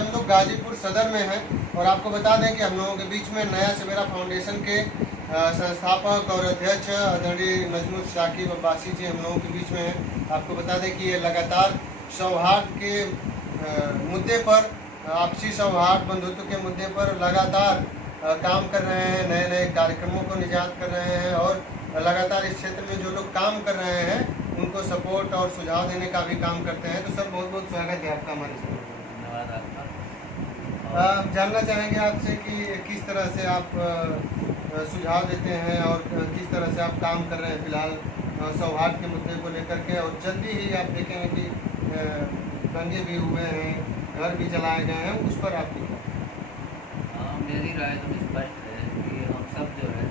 हम लोग गाजीपुर सदर में हैं और आपको बता दें कि हम लोगों के बीच में नया सवेरा फाउंडेशन के संस्थापक और अध्यक्ष आदरणीय नजमुल शाकिब अब्बासी जी हम लोगों के बीच में हैं। आपको बता दें कि ये लगातार सौहार्द के मुद्दे पर, आपसी सौहार्द बंधुत्व के मुद्दे पर लगातार काम कर रहे हैं, नए नए कार्यक्रमों को निजात कर रहे हैं और लगातार इस क्षेत्र में जो लोग काम कर रहे हैं उनको सपोर्ट और सुझाव देने का भी काम करते हैं। तो सर बहुत बहुत स्वागत है आपका हमारे साथ। धन्यवाद आपका। जानना चाहेंगे आपसे कि किस तरह से आप सुझाव देते हैं और किस तरह से आप काम कर रहे हैं फिलहाल सौहार्द के मुद्दे को लेकर के, और जल्दी ही आप देखेंगे कि दंगे भी हुए हैं, घर भी जलाए गए हैं, उस पर आप हाँ, मेरी राय तो स्पष्ट है कि हम सब जो है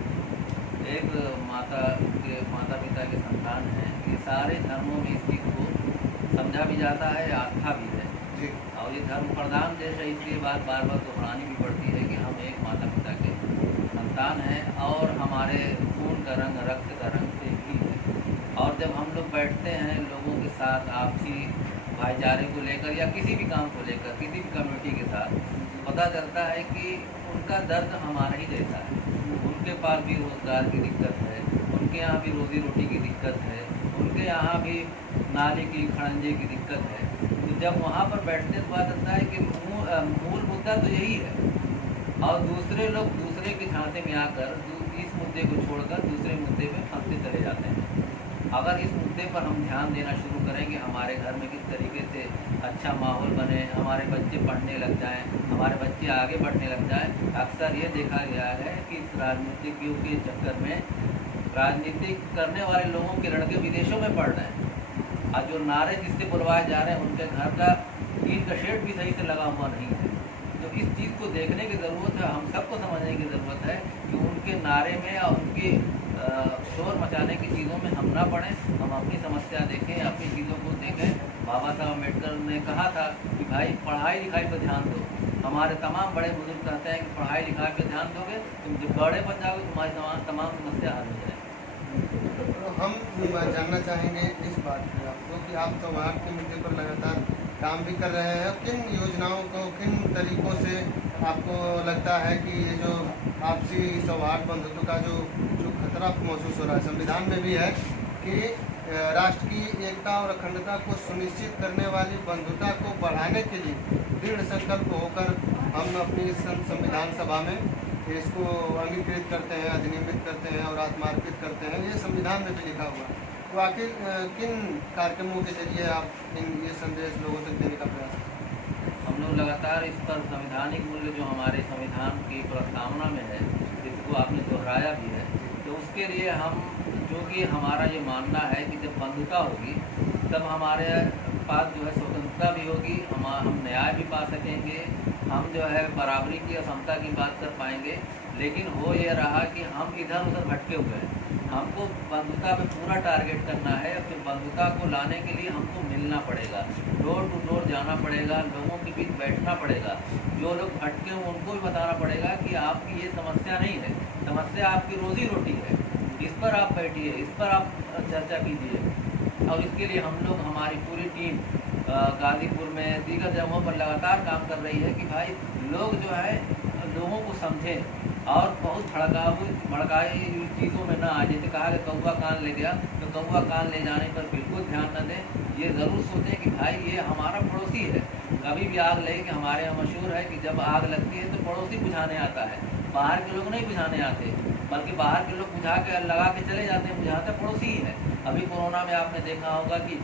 एक माता पिता के संतान हैं। ये सारे धर्मों में इस चीज़ को समझा भी जाता है, आस्था भी है जी। और ये धर्म प्रधान देश है, इसलिए बात बार बार दोहरानी भी पड़ती है कि हम एक माता पिता के संतान हैं और हमारे खून का रंग, रक्त का रंग एक ही है। और जब हम लोग बैठते हैं लोगों के साथ आपसी भाईचारे को लेकर या किसी भी काम को लेकर, किसी भी कम्युनिटी के साथ, पता चलता है कि उनका दर्द हमारा ही जैसा है। उनके पास भी रोज़गार की दिक्कत है, उनके यहाँ भी रोज़ी रोटी की दिक्कत है, उनके यहाँ भी नाले की खड़ंजे की दिक्कत है। तो जब वहाँ पर बैठते तो पता चलता है कि मूल मुद्दा तो यही है और दूसरे लोग दूसरे के झांसे में आकर इस मुद्दे को छोड़कर दूसरे मुद्दे में फंसते चले जाते हैं। अगर इस मुद्दे पर हम ध्यान देना शुरू करेंगे, हमारे घर में किस तरीके से अच्छा माहौल बने, हमारे बच्चे पढ़ने लग जाएं, हमारे बच्चे आगे बढ़ने लग जाएं। अक्सर ये देखा गया है कि इस राजनीतिज्ञों के चक्कर में राजनीति करने वाले लोगों के लड़के विदेशों में पढ़ रहे हैं और जो नारे जिससे बुलवाए जा रहे हैं उनके घर का टीन का शेड भी सही से लगा हुआ नहीं है। तो इस चीज़ को देखने की ज़रूरत है, हम सबको समझने की ज़रूरत है कि उनके नारे में और उनकी शोर मचाने की चीज़ों में हम ना पड़ें। हम अपनी समस्या देखें, अपनी चीज़ों को देखें। बाबा साहब अम्बेडकर ने कहा था कि भाई पढ़ाई लिखाई पर ध्यान दो। हमारे तमाम बड़े बुजुर्ग कहते हैं कि पढ़ाई लिखाई पर ध्यान दोगे तुम जब बड़े बन जाओगे तुम्हारी तमाम समस्या हल हो जाएगी। तो हम जानना चाहेंगे इस बात पर आपको कि आप सौहार्द के मुद्दे पर लगातार काम भी कर रहे हैं। किन योजनाओं को, किन तरीकों से आपको लगता है कि ये जो आपसी सौहार्द बंधुत्व का जो खतरा महसूस हो रहा है, संविधान में भी है कि राष्ट्र की एकता और अखंडता को सुनिश्चित करने वाली बंधुता को बढ़ाने के लिए दृढ़ संकल्प होकर हम अपनी संविधान सभा में इसको अंगीकृत करते हैं, अधिनियमित करते हैं और आत्मार्पित करते हैं। ये संविधान में भी लिखा हुआ है। तो आखिर किन कार्यक्रमों के जरिए आप ये संदेश लोगों तक देने का प्रयास करते हैं? हम लोग लगातार इस पर संवैधानिक मूल्य जो हमारे संविधान की प्रस्तावना में है, जिसको आपने दोहराया भी है, तो उसके लिए हम जो कि हमारा ये मानना है कि जब बंधुता होगी तब हमारे पास जो है स्वतंत्रता भी होगी, हम न्याय भी पा सकेंगे, हम जो है बराबरी की और समता की बात कर पाएंगे। लेकिन हो ये रहा कि हम इधर उधर भटके हुए हैं। हमको बंधुता पे पूरा टारगेट करना है, फिर बंधुता को लाने के लिए हमको मिलना पड़ेगा, डोर टू डोर जाना पड़ेगा, लोगों के बीच बैठना पड़ेगा। जो लोग भटके हों उनको भी बताना पड़ेगा कि आपकी ये समस्या नहीं है, समस्या आपकी रोज़ी रोटी है, इस पर आप बैठिए, इस पर आप चर्चा कीजिए। और इसके लिए हम लोग, हमारी पूरी टीम गाजीपुर में दीगर जगहों पर लगातार काम कर रही है कि भाई लोग जो है लोगों को समझें और बहुत भड़काई चीज़ों में ना आए। जैसे कहा कि कौवा कान ले गया, तो कौवा कान ले जाने पर बिल्कुल ध्यान न दें। ये ज़रूर सोचें कि भाई ये हमारा पड़ोसी है। कभी भी आग लगे कि हमारे यहाँ मशहूर है कि जब आग लगती है तो पड़ोसी बुझाने आता है, बाहर के लोग नहीं बुझाने आते, बल्कि बाहर के लोग बुझा के लगा के चले जाते हैं, बुझाता पड़ोसी ही है। अभी कोरोना में आपने देखा होगा कि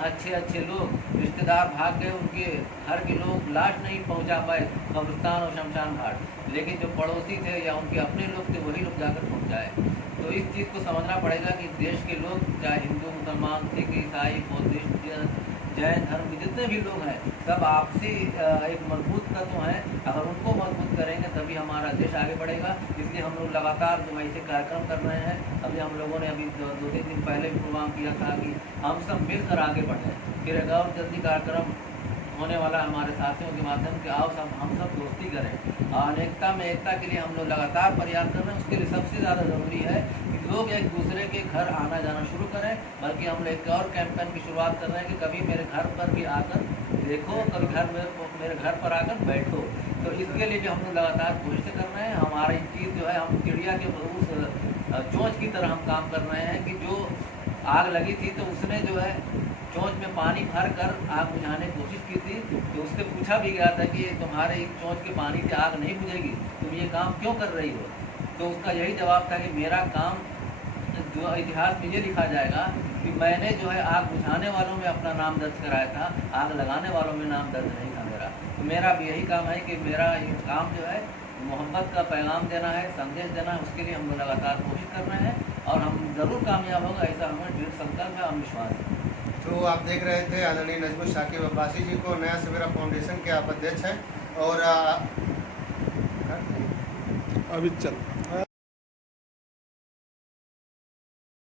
अच्छे लोग रिश्तेदार भाग गए, उनके घर के लोग लाश नहीं पहुंचा पाए कब्रिस्तान और शमशान घाट, लेकिन जो पड़ोसी थे या उनके अपने लोग थे वही लोग जाकर पहुंचाए। तो इस चीज़ को समझना पड़ेगा कि देश के लोग, चाहे हिंदू, मुसलमान, सिख, ईसाई, बौद्धिस्ट, जैन धर्म के जितने भी लोग हैं, सब आपसी एक मजबूत तत्व हैं। अगर उनको मजबूत करेंगे तभी हमारा देश आगे बढ़ेगा। इसलिए हम लोग लगातार जो ऐसे कार्यक्रम कर रहे हैं। अभी हम लोगों ने अभी 2-3 दिन पहले भी प्रोग्राम किया था कि हम सब मिलकर आगे बढ़ें। फिर एक और जल्दी कार्यक्रम होने वाला हमारे साथियों के माध्यम से, आओ सब हम सब दोस्ती करें। अनेकता में एकता के लिए हम लोग लगातार प्रयास कर रहे हैं। उसके लिए सबसे ज़्यादा ज़रूरी है कि लोग एक दूसरे के घर आना जाना शुरू करें। बल्कि हम लोग एक और कैंपेन की शुरुआत कर रहे हैं कि कभी मेरे घर पर भी आकर देखो, कभी घर में मेरे घर पर आकर बैठो। तो इसके लिए भी हम लोग लगातार कोशिश कर रहे हैं। हमारी चीज़ जो है, हम चिड़िया के उस चोंच की तरह हम काम कर रहे हैं कि जो आग लगी थी तो उसने जो है चोंच में पानी भर कर आग बुझाने की कोशिश की थी। तो उससे पूछा भी गया था कि तुम्हारे इस चोंच के पानी से आग नहीं बुझेगी, तुम ये काम क्यों कर रही हो? तो उसका यही जवाब था कि मेरा काम जो इतिहास में ये लिखा जाएगा कि मैंने जो है आग बुझाने वालों में अपना नाम दर्ज कराया था, आग लगाने वालों में नाम दर्ज नहीं था मेरा। तो मेरा भी यही काम है कि मेरा ये काम जो है मोहब्बत का पैगाम देना है, संदेश देना है। उसके लिए हम लोग लगातार कोशिश कर रहे हैं और हम ज़रूर कामयाब होंगे, ऐसा हमें दृढ़ संकल्प है और विश्वास है। तो आप देख रहे थे आदरणीय नजमुल शाकिब अब्बासी जी को, नया सवेरा फाउंडेशन के आप अध्यक्ष हैं। और अभी चल